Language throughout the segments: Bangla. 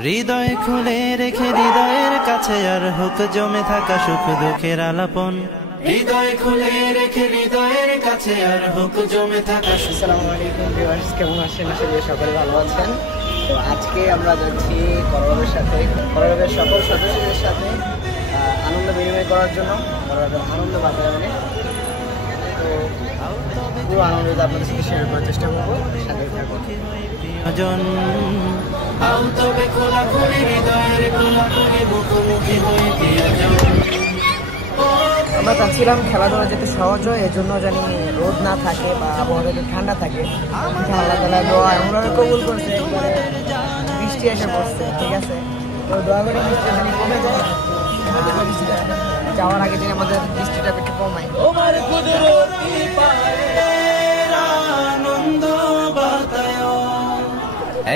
হৃদয় খুলে রেখে হৃদয়ের কাছে আর হোক জমে থাকা সুখ দুঃখের আলাপন। হৃদয় খুলে রেখে হৃদয়ের কাছে আর হোক জমে থাকা। আসসালামু আলাইকুম ভিউয়ার্স, কেমন আছেন? আশা করি সকলে ভালো আছেন। তো আজকে আমরা যাচ্ছি করবের সকল সদস্যদের সাথে আনন্দ বিনিময় করার জন্য আনন্দ বাতায়নে। তো পুরো আনন্দ আপনাদের সাথে শেয়ার করার চেষ্টা করবো, সাথে থাকুন। আমরা চাচ্ছিলাম খেলাধুলা যাতে সহজ হয়, এজন্য জানি রোদ না থাকে বা আবহাওয়া যাতে ঠান্ডা থাকে। আল্লাহ তাআলা দোয়া আমরা কবুল করছে, বৃষ্টি এসে পড়ছে, ঠিক আছে। তো দোয়া করে বৃষ্টি জানি কমে যায়, বৃষ্টিটা যাওয়ার আগে যেন আমাদের বৃষ্টিটা একটু কমায়।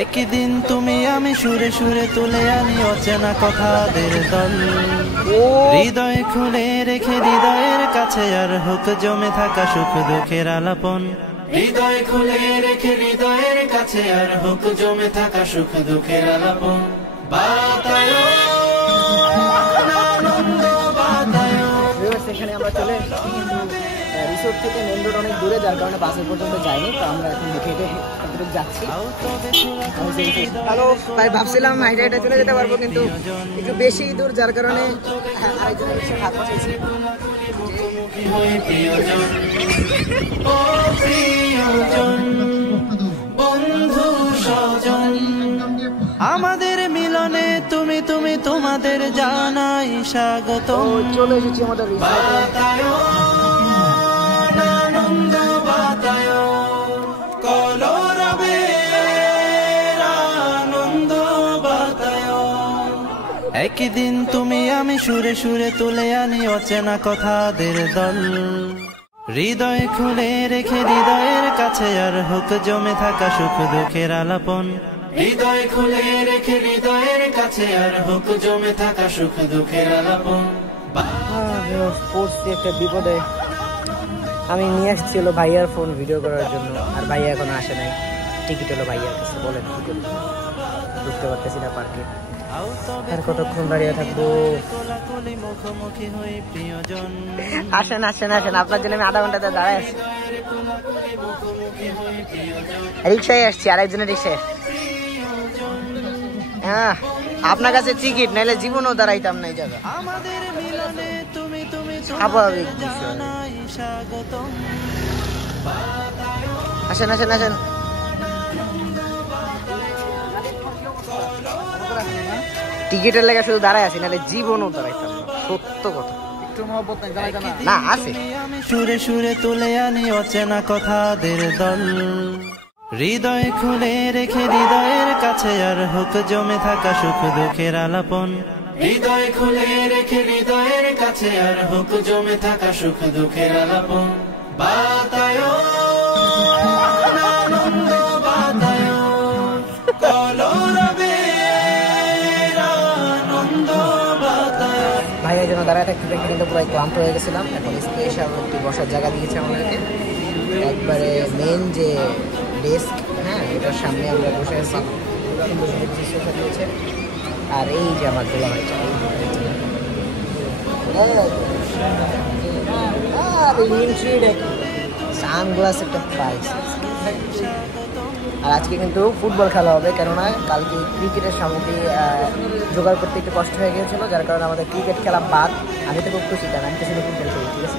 একদিন তুমি আমি সুরে সুরে তুলে আনি অচেনা কথাদের দল। হৃদয় খুলে রেখে হৃদয়ের কাছে আর হোক জমে থাকা সুখ দুঃখের আলাপন। হৃদয় খুলে রেখে হৃদয়ের কাছে আর হোক জমে থাকা সুখ দুঃখের আলাপন। সেখানে আমরা চলে এসেছি, কিন্তু রিসোর্ট থেকে মেন রোড অনেক দূরে, যার কারণে বাসে পর্যন্ত যাইনি। তো আমরা এখন হেঁটে হেঁটে যাচ্ছি। হ্যালো ভাই, ভাবছিলাম হাইটে হেঁটে চলে যেতে পারবো, কিন্তু একটু বেশি দূর, যার কারণে আরেকজনের সাথে হাত পাঠাইছি। বন্ধু স্বজন আমাদের মিলনে তুমি তুমি তোমাদের জানাই স্বাগত। চলে এসেছি আমাদের আনন্দ একদিন তুমি আমি সুরে সুরে তুলে আনি অচেনা কথাদের দল। হৃদয় খুলে রেখে হৃদয়ের কাছে আর হোক জমে থাকা সুখ দুঃখের আলাপন। হৃদয় খুলে রেখে হৃদয়ের কাছে আর হোক জমে থাকা সুখ দুঃখের আলাপন। পড়ছি একটা বিপদে। আমি নিয়ে আসছি হলো ভাইয়ার ফোন ভিডিও করার জন্য, আর ভাইয়া এখনো আসে নাই। টিকিট হলো ভাইয়ার কাছে, বলেন কি করবো, বুঝতে পারতেছি না পার্কে আর কতক্ষণ দাঁড়িয়ে থাকবো। আসেন আসেন আসেন, আপনার জন্য আমি আধা ঘন্টাতে দাঁড়ায় আছি। রিক্সায় আসছি, আরেকজনের রিক্সায়। হ্যাঁ, আপনার কাছে টিকিট নাইলে জীবনও দাঁড়াইতাম না এই জায়গা। স্বাভাবিক বিষয়। আসেন আসেন আসেন। টিকিটের লেগে শুধু দাঁড়ায় আছি, নাহলে জীবনও দাঁড়াইতাম না, সত্য কথা। না আছে সুরে সুরে তুলে আনি অচেনা কথাদের দল। হৃদয় খুলে রেখে হৃদয়ের কাছে আর হোক জমে থাকা সুখ দুঃখের আলাপন। হৃদয় খুলে রেখে হৃদয়ের কাছে আর হোক জমে থাকা সুখ দুঃখের আলাপন। আনন্দ বাতায়ন ভাইয়ের জন্য দাঁড়ায় থাকতে থাকতে কিন্তু পুরো ক্লান্ত হয়ে গেছিলাম। এখন স্পেশাল একটি বসার জায়গা দিয়েছে আমাদেরকে, একবারে মেন যে ডেস্ক, হ্যাঁ, এটার সামনে আমরা বসে আছি। দিয়েছে। আর এই যে আমার দোলা ভাইটা, সানগ্লাস একটা প্রাইস। আর আজকে কিন্তু ফুটবল খেলা হবে, কেননা কালকে ক্রিকেটের সামগ্রী জোগাড় করতে একটু কষ্ট হয়ে গিয়েছিল, যার কারণে আমাদের ক্রিকেট খেলা বাদ। আমি তো খুব খুশি, কারণ আমি কিছু ফুটবল খেলি, ঠিক আছে।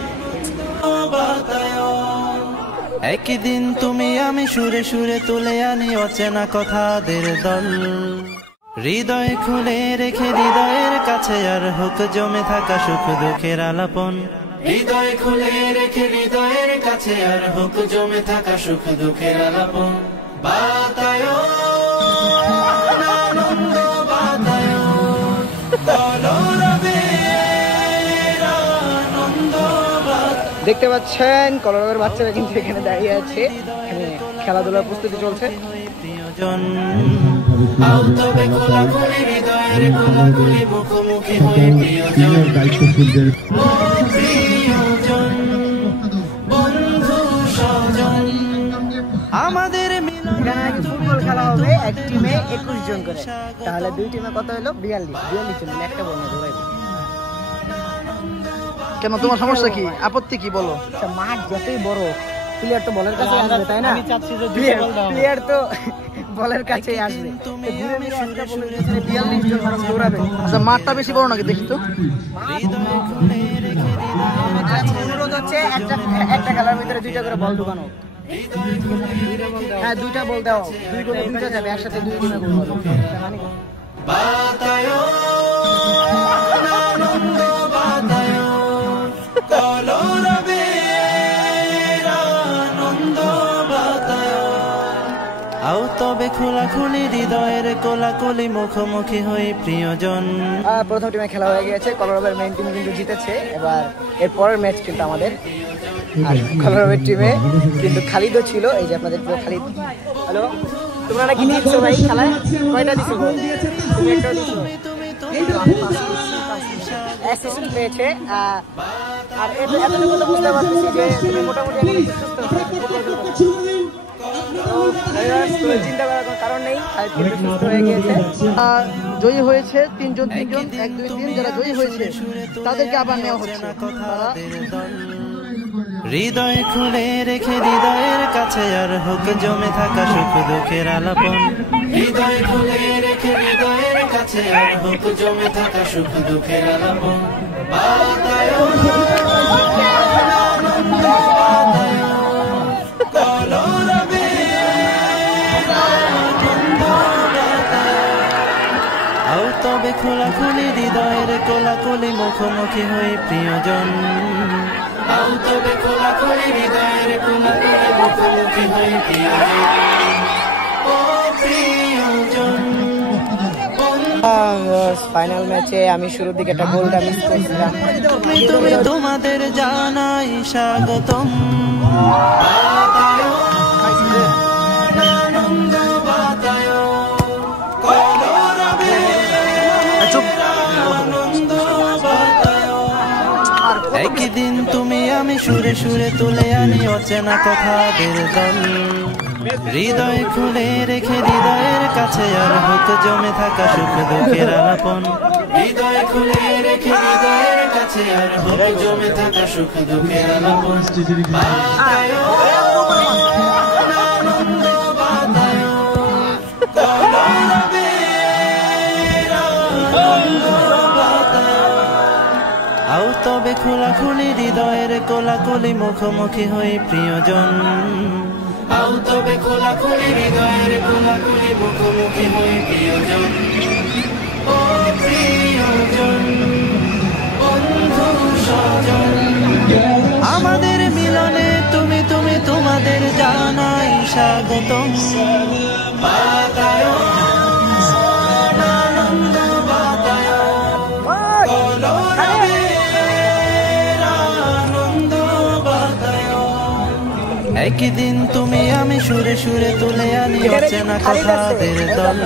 একদিন তুমি আমি সুরে সুরে তুলে আনি অচেনা কথাদের দল। হৃদয় খুলে রেখে হৃদয়ের কাছে আর হোক জমে থাকা সুখ দুঃখের আলাপন। হৃদয় খুলে রেখে হৃদয়ের কাছে আর হোক জমে থাকা সুখ দুঃখের আলাপন। আনন্দ দেখতে পাচ্ছেন কলরবের বাচ্চারা কিন্তু এখানে দাঁড়িয়ে আছে, খেলাধুলার প্রস্তুতি চলছে। আমাদের ফুটবল খেলা হবে, এক টিমে 21 জন করে, তাহলে দুই টিমে কত হলো? 42 জন, একটা বল না দৌড়াইবে। কেন, তোমার সমস্যা কি, আপত্তি কি বলো? আচ্ছা, মাঠ যতই বড়, প্লেয়ার তো বলের কাছে আসবে, তাই না? প্লেয়ার তো বলের কাছে আসবে, তো ঘুরে ফিরে একটা বলের পিছনে 42 জন মানুষ দৌড়াবে। আচ্ছা, মাঠটা বেশি বড় নাকি দেখি তো? অনুরোধ হচ্ছে একটা খেলার ভিতরে 2টা করে বল ঢুকানো। হ্যাঁ, 2টা বল দাও, 2 গোলে 2টা যাবে, একসাথে 2 টিমে গোল হবে। মানে আও তবে খোলাখুলি হৃদয়ের কোলাকুলি মুখোমুখি হই প্রিয়জন। প্রথম টিমে খেলা হয়ে গিয়েছে, কলরবের মেইন টিম কিন্তু জিতেছে। এবার এর পরের ম্যাচ কিন্তু আমাদের, আর কলরবের টিমে কিন্তু খালিদও ছিল। এই যে আপনাদের প্রিয় খালিদ। হ্যালো, তোমরা নাকি জিতছো ভাই খেলায়? কয়টা দিছো গোল? তুমি একটা দিছো, অ্যাসিস্ট পেয়েছে। আর এতটুকু তো বুঝতে পারতেছি যে তুমি মোটামুটি এখন একটু সুস্থ আছো। চিন্তা করার কোনো কারণ নেই, সুস্থ হয়ে গিয়েছে। জয়ী হয়েছে 3 জন 1 2 3, যারা জয়ী হয়েছে তাদেরকে আবার নেওয়া হচ্ছে। হৃদয় খুলে রেখে হৃদয়ের কাছে আর হোক জমে থাকা সুখ দুঃখের আলাপন। হৃদয় খুলে রেখে হৃদয়ের কাছে আর হোক জমে থাকা সুখ দুঃখের আলাপন। আও তবে খোলাখুলি হৃদয়ের কোলাকুলি মুখোমুখি হই প্রিয়জন। আও তবে খোলাখুলি হৃদয়ের কোলাকুলি মুখোমুখি হই প্রিয়জন। ও প্রিয়জন, ফাইনাল ম্যাচে আমি শুরুর দিকে একটা গোলটা মিস করেছিলাম। তুমি তোমাদের জানাই স্বাগতম। একদিন তুমি আমি সুরে সুরে তুলে আনি অচেনা কথাদের দল। হৃদয় খুলে রেখে হৃদয়ের কাছে আর হোক জমে থাকা সুখ দুঃখের আলাপন। হৃদয় খুলে রেখে হৃদয়ের কাছে আর হোক জমে থাকা সুখ দুঃখের আলাপন। আও তবে খোলাখুলি হৃদয়ের কোলাকুলি মুখোমুখি হই প্রিয়জন। আও তবে খোলাখুলি হৃদয়ের কোলাকুলি মুখোমুখি হই প্রিয়জন। ও প্রিয়জন, বন্ধু স্বজন, আমাদের মিলনে তুমি তুমি তোমাদের জানাই স্বাগতম। বাতায়ন আনন্দ বাতায়ন, একদিন তুমি আমি সুরে সুরে তুলে আনি অচেনা কথাদের দল।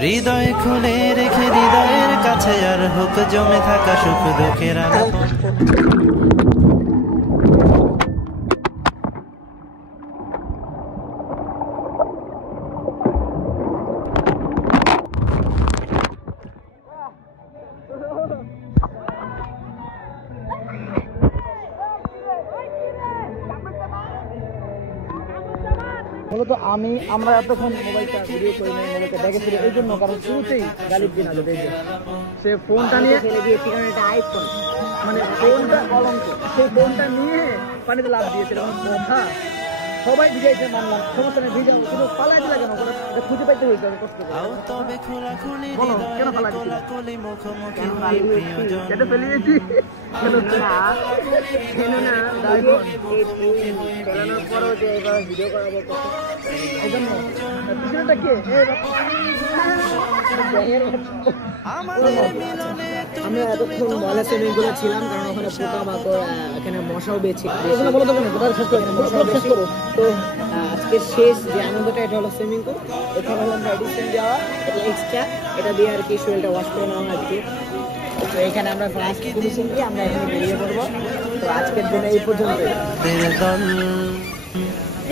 হৃদয় খুলে রেখে হৃদয়ের কাছে আর হোক জমে থাকা সুখ দুঃখের আলাপন। মূলত আমরা এতক্ষণ মোবাইলটা ভিডিও করি নাই, মোবাইলটা ব্যাগে ছিল এই জন্য, কারণ শুরুতেই গালিব দিন আলো দেখবে সে ফোনটা নিয়ে ফেলে দিয়েছি, কারণ এটা আইফোন, মানে ফোনটা কলঙ্ক, সেই ফোনটা নিয়ে পানিতে লাভ দিয়েছে। কথা সবাই ভিজাইছে, মানলাম, সমস্যা নেই, ভিজাও, শুধু পালাইতে লাগে না, এটা খুঁজে পাইতে হয়েছে কষ্ট করে। বলো কেন পালাই দিচ্ছি? এটা ফেলে দিয়েছি খেলানোর পরেও যে এবার ভিডিও করাবো এই জন্য পিছনেটা কে? আমি এতক্ষণ ময়লা সুইমিং পুলে ছিলাম, কারণ ওখানে পোকা মাকড়, এখানে মশাও বেশি। তো আজকে শেষ যে আনন্দটা, এটা হলো সুইমিং পুল। এখানে হলো মেডিসিন দেওয়া, এটা এক্সট্রা, এটা দিয়ে আর কি শরীরটা ওয়াশ করে নেওয়া হয় একটু। তো এখানে আমরা ফার্স্ট ফিনিশিং দিয়ে আমরা এখানে বেরিয়ে পড়বো। তো আজকের জন্য এই পর্যন্ত।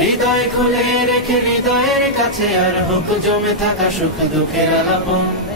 হৃদয় খুলে রেখে হৃদয়ের কাছে আর হোক জমে থাকা সুখ দুঃখের আলাপন।